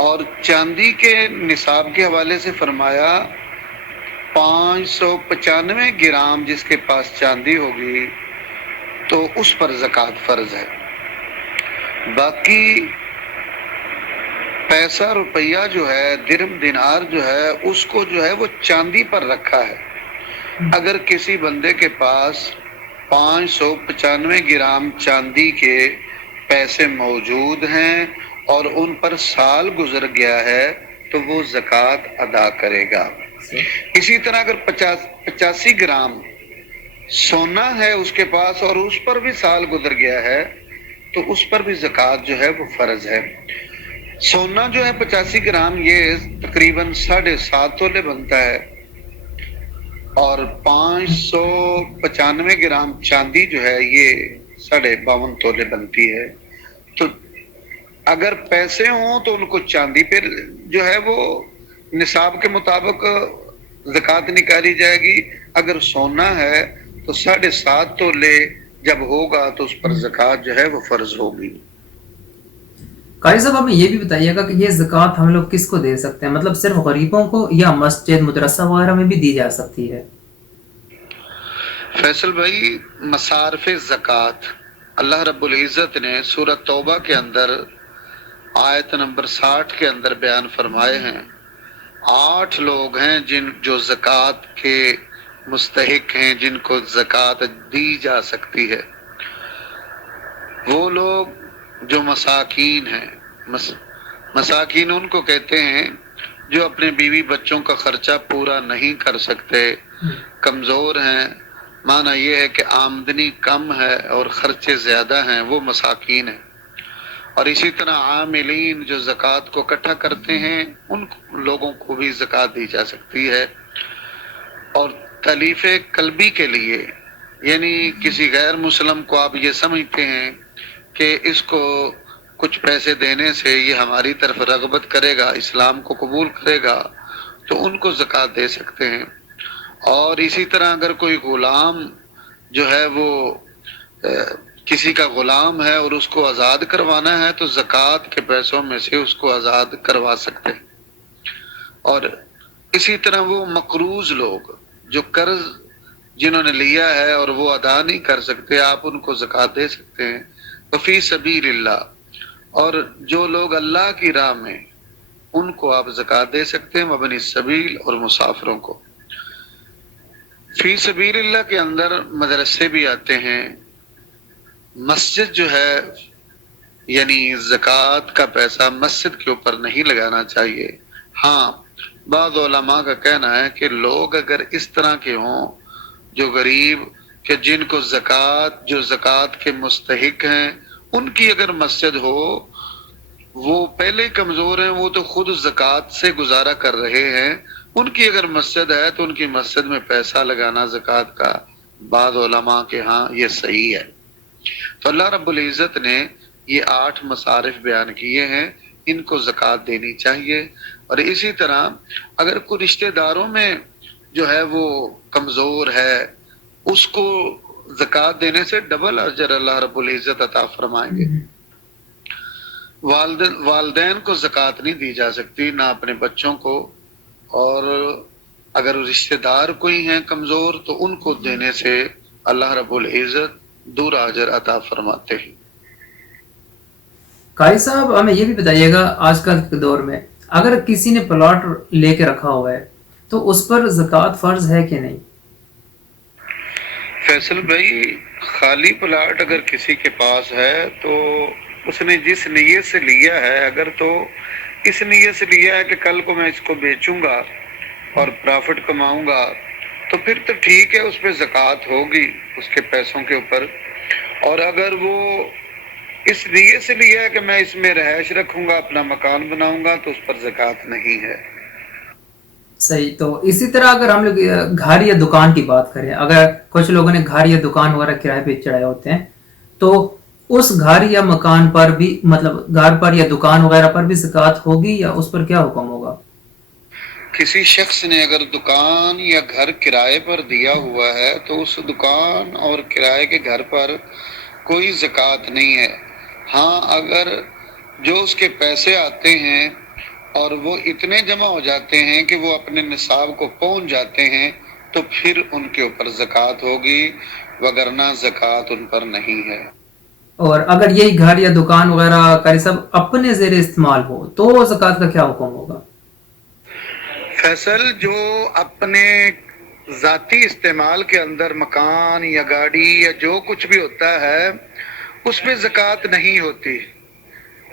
اور چاندی کے نصاب کے حوالے سے فرمایا 595 گرام جس کے پاس چاندی ہوگی تو اس پر زکوٰۃ فرض ہے. باقی پیسہ روپیہ جو ہے، درہم دینار جو ہے، اس کو جو ہے وہ چاندی پر رکھا ہے. اگر کسی بندے کے پاس 595 گرام چاندی کے پیسے موجود ہیں اور ان پر سال گزر گیا ہے تو وہ زکوٰۃ ادا کرے گا. اسی طرح اگر 85 گرام سونا ہے اس کے پاس اور اس پر بھی سال گزر گیا ہے تو اس پر بھی زکوٰۃ جو ہے وہ فرض ہے. سونا جو ہے 85 گرام یہ تقریباً 7.5 تولے بنتا ہے، اور 595 گرام چاندی جو ہے یہ 52.5 تولے بنتی ہے. تو اگر پیسے ہوں تو ان کو چاندی پہ جو ہے وہ نصاب کے مطابق زکوٰۃ نکالی جائے گی. اگر سونا ہے تو 7.5 تولے جب ہوگا تو اس پر زکوٰۃ جو ہے وہ فرض ہوگی. قاری صاحب ہمیں یہ بھی بتائیے گا کہ یہ زکوٰۃ ہم لوگ کس کو دے سکتے ہیں؟ مطلب صرف غریبوں کو یا مسجد مدرسہ وغیرہ میں بھی دی جا سکتی ہے؟ فیصل بھائی، مصارف زکوٰۃ اللہ رب العزت نے سورۃ توبہ کے اندر آیت نمبر 60 کے اندر بیان فرمائے ہیں. 8 لوگ ہیں جو زکوٰۃ کے مستحق ہیں، جن کو زکوٰۃ دی جا سکتی ہے. وہ لوگ جو مساکین ہیں، مساکین ان کو کہتے ہیں جو اپنے بیوی بچوں کا خرچہ پورا نہیں کر سکتے، کمزور ہیں. معنی یہ ہے کہ آمدنی کم ہے اور خرچے زیادہ ہیں، وہ مساکین ہیں. اور اسی طرح عاملین جو زکوٰۃ کو اکٹھا کرتے ہیں، ان لوگوں کو بھی زکوٰۃ دی جا سکتی ہے. اور تلیف قلبی کے لیے، یعنی کسی غیر مسلم کو آپ یہ سمجھتے ہیں کہ اس کو کچھ پیسے دینے سے یہ ہماری طرف رغبت کرے گا، اسلام کو قبول کرے گا، تو ان کو زکوٰۃ دے سکتے ہیں. اور اسی طرح اگر کوئی غلام جو ہے وہ کسی کا غلام ہے اور اس کو آزاد کروانا ہے تو زکوٰۃ کے پیسوں میں سے اس کو آزاد کروا سکتے ہیں. اور اسی طرح وہ مقروض لوگ جو قرض جنہوں نے لیا ہے اور وہ ادا نہیں کر سکتے، آپ ان کو زکوٰۃ دے سکتے ہیں. فی سبیل اللہ، اور جو لوگ اللہ کی راہ میں، ان کو آپ زکوٰۃ دے سکتے ہیں، وابن السبیل اور مسافروں کو. فی سبیل اللہ کے اندر مدرسے بھی آتے ہیں. مسجد جو ہے، یعنی زکوٰۃ کا پیسہ مسجد کے اوپر نہیں لگانا چاہیے. ہاں، بعض علماء کا کہنا ہے کہ لوگ اگر اس طرح کے ہوں جو غریب، کہ جن کو زکوٰۃ کے مستحق ہیں، ان کی اگر مسجد ہو، وہ پہلے کمزور ہیں، وہ تو خود زکوٰۃ سے گزارا کر رہے ہیں، ان کی اگر مسجد ہے تو ان کی مسجد میں پیسہ لگانا زکوٰۃ کا بعض علماء کے ہاں یہ صحیح ہے. تو اللہ رب العزت نے یہ 8 مصارف بیان کیے ہیں، ان کو زکوٰۃ دینی چاہیے. اور اسی طرح اگر کوئی رشتہ داروں میں جو ہے وہ کمزور ہے، اس کو زکوٰۃ دینے سے ڈبل اجر اللہ رب العزت عطا فرمائیں گے. والدین کو زکوٰۃ نہیں دی جا سکتی، نہ اپنے بچوں کو. اور اگر رشتہ دار کوئی ہیں کمزور تو ان کو دینے سے اللہ رب العزت دور اجر عطا فرماتے ہیں. قاری صاحب ہمیں یہ بھی بتائیے گا، آج کل کے دور میں اگر کسی نے پلاٹ لے کے رکھا ہوا ہے تو اس پر زکوٰۃ فرض ہے کہ نہیں؟ فیصل بھائی، خالی پلاٹ اگر کسی کے پاس ہے تو اس نے جس نیت سے لیا ہے، اگر تو اس نیت سے لیا ہے کہ کل کو میں اس کو بیچوں گا اور پرافٹ کماؤں گا، تو پھر تو ٹھیک ہے، اس پہ زکوٰۃ ہوگی اس کے پیسوں کے اوپر. اور اگر وہ اس نیت سے لیا ہے کہ میں اس میں رہائش رکھوں گا، اپنا مکان بناؤں گا، تو اس پر زکوٰۃ نہیں ہے. صحیح. تو اسی طرح اگر ہم لوگ گھر یا دکان کی بات کریں، اگر کچھ لوگوں نے گھر یا دکان وغیرہ کرائے پہ چڑھائے ہوتے ہیں تو اس گھر یا مکان پر بھی، مطلب گھر پر یا دکان وغیرہ پر بھی زکوٰۃ ہوگی یا اس پر کیا حکم ہوگا؟ کسی شخص نے اگر دکان یا گھر کرائے پر دیا ہوا ہے تو اس دکان اور کرائے کے گھر پر کوئی زکوٰۃ نہیں ہے. ہاں، اگر جو اس کے پیسے آتے ہیں اور وہ اتنے جمع ہو جاتے ہیں کہ وہ اپنے نصاب کو پہنچ جاتے ہیں تو پھر ان کے اوپر زکوٰۃ ہوگی، وگرنہ زکوٰۃ ان پر نہیں ہے۔ اور اگر یہی گھر یا دکان وغیرہ قاری صاحب اپنے زیر استعمال ہو تو زکوٰۃ کا کیا حکم ہوگا؟ فیصل، جو اپنے ذاتی استعمال کے اندر مکان یا گاڑی یا جو کچھ بھی ہوتا ہے اس پہ زکوٰۃ نہیں ہوتی،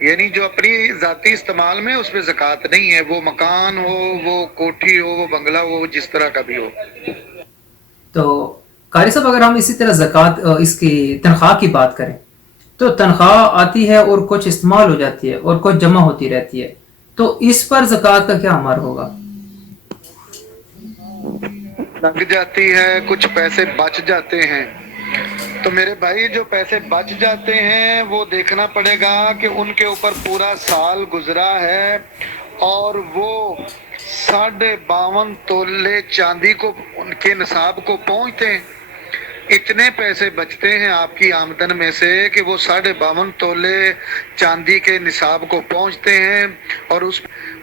یعنی جو اپنی ذاتی استعمال میں اس پہ زکوٰۃ نہیں ہے، وہ مکان ہو، وہ کوٹھی ہو، وہ بنگلہ ہو، وہ جس طرح کا بھی ہو۔ تو قاری صاحب اگر ہم اسی طرح زکوٰۃ اس کی تنخواہ کی بات کریں تو تنخواہ آتی ہے اور کچھ استعمال ہو جاتی ہے اور کچھ جمع ہوتی رہتی ہے، تو اس پر زکوٰۃ کا کیا عمر ہوگا؟ لگ جاتی ہے، کچھ پیسے بچ جاتے ہیں، تو میرے بھائی جو پیسے بچ جاتے ہیں وہ دیکھنا پڑے گا کہ ان کے اوپر پورا سال گزرا ہے اور وہ 52.5 تولے چاندی کو ان کے نصاب کو پہنچتے ہیں۔ اتنے پیسے بچتے ہیں آپ کی آمدن میں سے کہ وہ 52.5 تولے چاندی کے نصاب کو پہنچتے ہیں، اور اس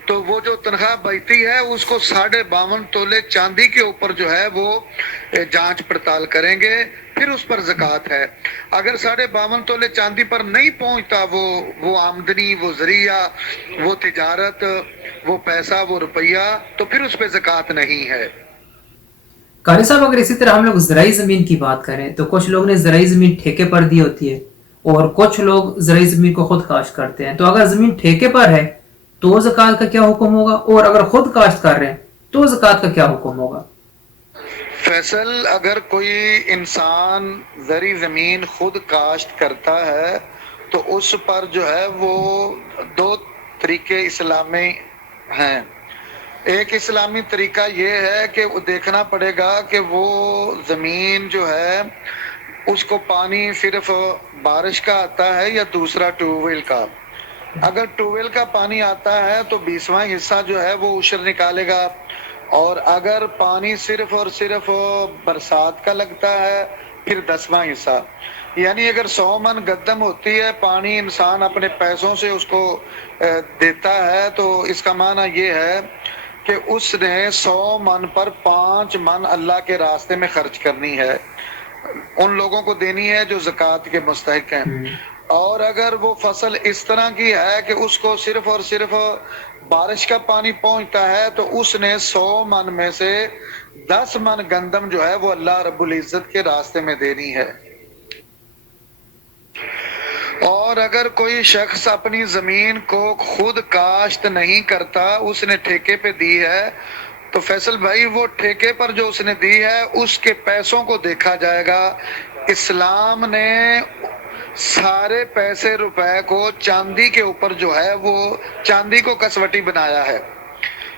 تو وہ جو تنخواہ بچتی ہے اس کو 52.5 تولے چاندی کے اوپر جو ہے وہ جانچ پڑتال کریں گے، پھر اس پر زکوٰۃ ہے۔ اگر 52.5 تولے چاندی پر نہیں پہنچتا وہ آمدنی، وہ ذریعہ، وہ تجارت، وہ پیسہ، وہ روپیہ، تو پھر اس پہ زکوٰۃ نہیں ہے۔ قاری صاحب اگر اسی طرح ہم لوگ زرعی زمین کی بات کریں تو کچھ لوگ نے زرعی زمین ٹھیکے پر دی ہوتی ہے اور کچھ لوگ زرعی زمین کو خود کاشت کرتے ہیں، تو اگر زمین ٹھیکے پر ہے تو زکوٰۃ کا کیا حکم ہوگا، اور اگر خود کاشت کر رہے ہیں تو زکوٰۃ کا کیا حکم ہوگا؟ فیصل، اگر کوئی انسان زرعی زمین خود کاشت کرتا ہے تو اس پر جو ہے وہ 2 طریقے اسلامی ہیں۔ ایک اسلامی طریقہ یہ ہے کہ وہ دیکھنا پڑے گا کہ وہ زمین جو ہے اس کو پانی صرف بارش کا آتا ہے یا دوسرا ٹیوب ویل کا۔ اگر ٹیوب ویل کا پانی آتا ہے تو 20واں حصہ جو ہے وہ عشر نکالے گا، اور اگر پانی صرف اور صرف برسات کا لگتا ہے پھر 10واں حصہ۔ یعنی اگر 100 من گندم ہوتی ہے، پانی انسان اپنے پیسوں سے اس کو دیتا ہے، تو اس کا معنی یہ ہے کہ اس نے 100 من پر 5 من اللہ کے راستے میں خرچ کرنی ہے، ان لوگوں کو دینی ہے جو زکوٰۃ کے مستحق ہیں۔ اور اگر وہ فصل اس طرح کی ہے کہ اس کو صرف اور صرف بارش کا پانی پہنچتا ہے تو اس نے 100 من میں سے 10 من گندم جو ہے وہ اللہ رب العزت کے راستے میں دینی ہے۔ اور اگر کوئی شخص اپنی زمین کو خود کاشت نہیں کرتا، اس نے ٹھیکے پہ دی ہے، تو فیصل بھائی وہ ٹھیکے پر جو اس نے دی ہے اس کے پیسوں کو دیکھا جائے گا۔ اسلام نے سارے پیسے روپے کو چاندی کے اوپر جو ہے وہ چاندی کو کسوٹی بنایا ہے۔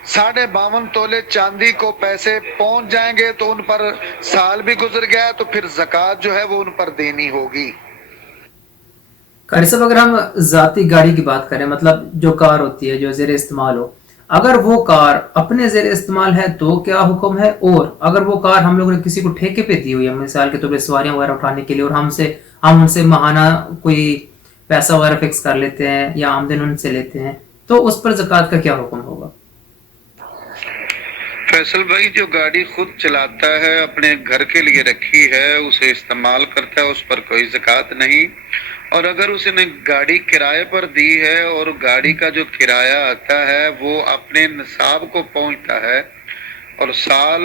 52.5 تولے چاندی کو پیسے پہنچ جائیں گے تو ان پر سال بھی گزر گیا تو پھر زکوٰۃ جو ہے وہ ان پر دینی ہوگی۔ قاری صاحب اگر ہم ذاتی گاڑی کی بات کریں، مطلب جو کار ہوتی ہے جو زیر استعمال ہو، اگر وہ کار اپنے زیر استعمال ہے تو کیا حکم ہے، اور اگر وہ کار ہم لوگوں نے کسی کو ٹھیکے پہ دی ہوئی ہے، مثال کے طور پہ سواریاں وغیرہ اٹھانے کے لیے، اور ہم ان سے ماہانہ کوئی پیسہ وغیرہ فکس کر لیتے ہیں یا آمدن ان سے لیتے ہیں، تو اس پر زکوٰۃ کا کیا حکم ہوگا؟ فیصل بھائی، جو گاڑی خود چلاتا ہے، اپنے گھر کے لیے رکھی ہے، اسے استعمال کرتا ہے، اس پر کوئی زکوٰۃ نہیں۔ اور اگر اس نے گاڑی کرائے پر دی ہے اور گاڑی کا جو کرایہ آتا ہے وہ اپنے نصاب کو پہنچتا ہے اور سال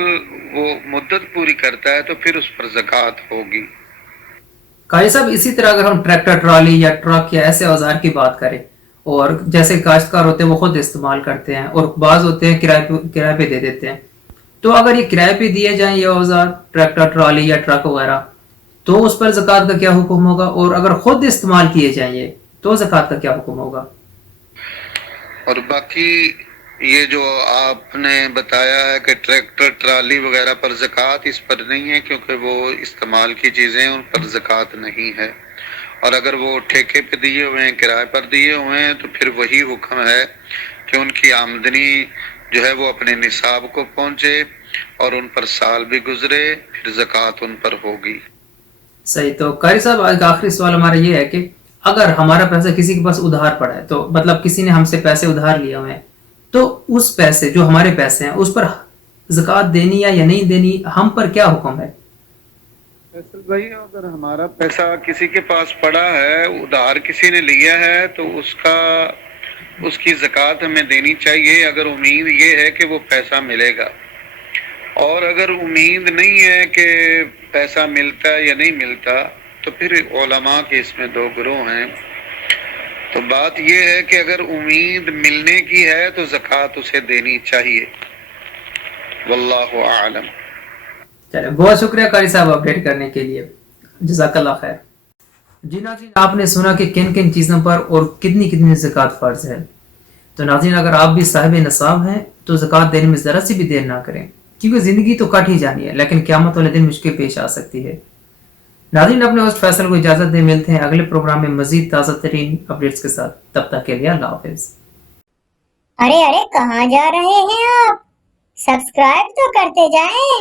وہ مدت پوری کرتا ہے تو پھر اس پر زکوٰۃ ہوگی۔ قاری صاحب اسی طرح اگر ہم ٹریکٹر، ٹرالی یا ٹرک یا ایسے اوزار کی بات کریں، اور جیسے کاشتکار ہوتے ہیں وہ خود استعمال کرتے ہیں اور بعض ہوتے ہیں کرائے پہ دے دیتے ہیں، تو اگر یہ کرائے پہ دیے جائیں یہ اوزار ٹریکٹر، ٹرالی یا ٹرک وغیرہ، تو اس پر زکوٰۃ کا کیا حکم ہوگا، اور اگر خود استعمال کیے جائیں یہ تو زکوٰۃ کا کیا حکم ہوگا؟ اور باقی یہ جو آپ نے بتایا ہے کہ ٹریکٹر، ٹرالی وغیرہ پر زکوٰۃ اس پر نہیں ہے کیونکہ وہ استعمال کی چیزیں ہیں، ان پر زکوٰۃ نہیں ہے۔ اور اگر وہ ٹھیکے پہ دیے ہوئے ہیں، کرائے پر دیے ہوئے ہیں، تو پھر وہی حکم ہے کہ ان کی آمدنی جو ہے وہ اپنے نصاب کو پہنچے اور ان پر سال بھی گزرے، پھر زکوٰۃ ان پر ہوگی۔ صحیح۔ تو قاری صاحب ایک آخری سوال ہمارا یہ ہے کہ اگر ہمارا پیسہ کسی کے پاس ادھار پڑا ہے، تو مطلب کسی نے ہم سے پیسے ادھار لیے ہوئے ہیں، تو اس پیسے جو ہمارے پیسے ہیں اس پر زکوٰۃ دینی یا نہیں دینی، ہم پر کیا حکم ہے؟ فیصل بھائی، اگر ہمارا پیسہ کسی کے پاس پڑا ہے، ادھار کسی نے لیا ہے، تو اس کی زکوٰۃ ہمیں دینی چاہیے اگر امید یہ ہے کہ وہ پیسہ ملے گا، اور اگر امید نہیں ہے کہ پیسہ ملتا یا نہیں ملتا تو پھر علماء کے اس میں دو گروہ ہیں۔ تو بات یہ ہے کہ اگر امید ملنے کی ہے تو زکوٰۃ اسے دینی چاہیے، واللہ اعلم۔ چلے، بہت شکریہ قاری صاحب اپڈیٹ کرنے کے لیے، جزاک اللہ خیر۔ جی ناظرین، آپ نے سنا کہ کن کن چیزوں پر اور کتنی زکوٰۃ فرض ہے۔ تو ناظرین، اگر آپ بھی صاحب نصاب ہیں تو زکوٰۃ دینے میں ذرا سی بھی دیر نہ کریں، کیونکہ زندگی تو کٹ ہی جانی ہے لیکن قیامت والے دن مشکل پیش آ سکتی ہے۔ ناظرین، اپنے ہوسٹ فیصل کو اجازت دیں، ملتے ہیں اگلے پروگرام میں مزید تازہ ترین اپڈیٹس کے ساتھ، تب تک کے لیے اللہ حافظ۔ ارے کہاں جا رہے ہیں آپ؟ سبسکرائب تو کرتے جائیں۔